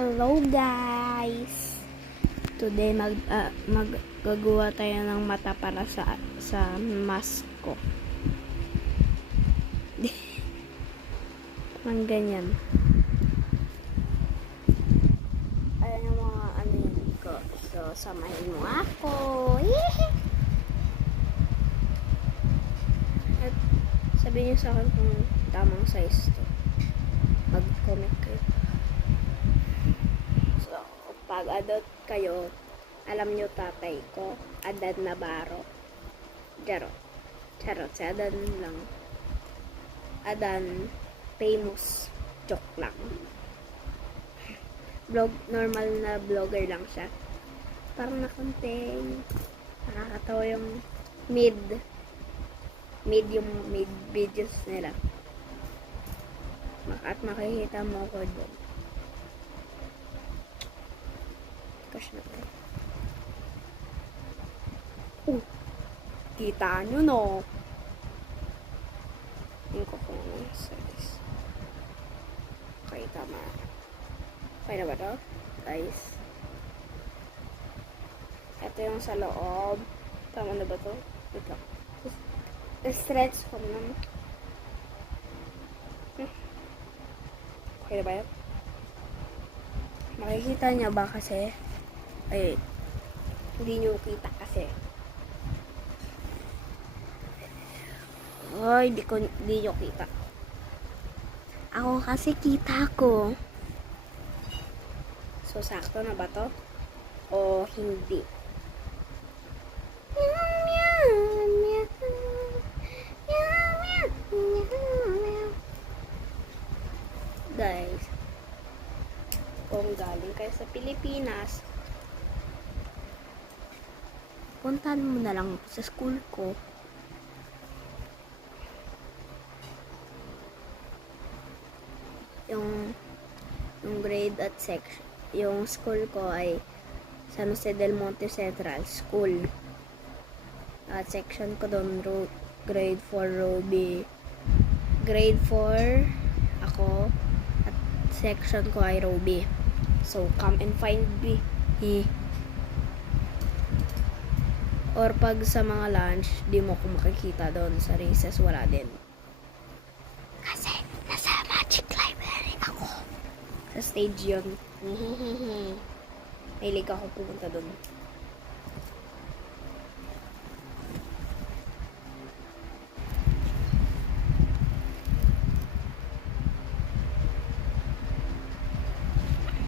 Hello guys! Today maggagawa tayo ng mata para sa mask ko. Ang ganyan. Ayan yung mga ano yun ko. So, samahin mo ako. At sabihin niyo sa akin kung tamang size to. Mag-comment kayo. So, pag adult kayo, alam nyo tatay ko, Adan Navarro. Charot, si Adan lang. Adan, famous. Joke lang. Normal na vlogger lang siya. Parang nakonting nakakatawa yung mid videos nila. At makikita mo ko doon. Gosh na tayo. Kita nyo no. Yung ko kung ano size. Okay, tama. Okay na ba to? Guys. Ito yung sa loob. Tama na ba to? Wait lang. Stretch ko naman. Okay na ba yun? Makikita niya ba kasi? Ay, hindi nyo kita kasi. Ay, hindi nyo kita. Ako kasi kita ko. So, sakto na ba to? O hindi? Guys, kung galing kayo sa Pilipinas, puntahan mo na lang sa school ko. Yung grade at section. Yung school ko ay San Jose del Monte Central School. At section ko doon, grade 4 Roby. Grade 4 ako. At section ko ay Roby. So, come and find me. Or pag sa mga lunch, di mo ko makikita doon. Sa recess, wala din. Kasi, nasa Magic Library ako. Sa stage yun. Mahilig ako pumunta doon.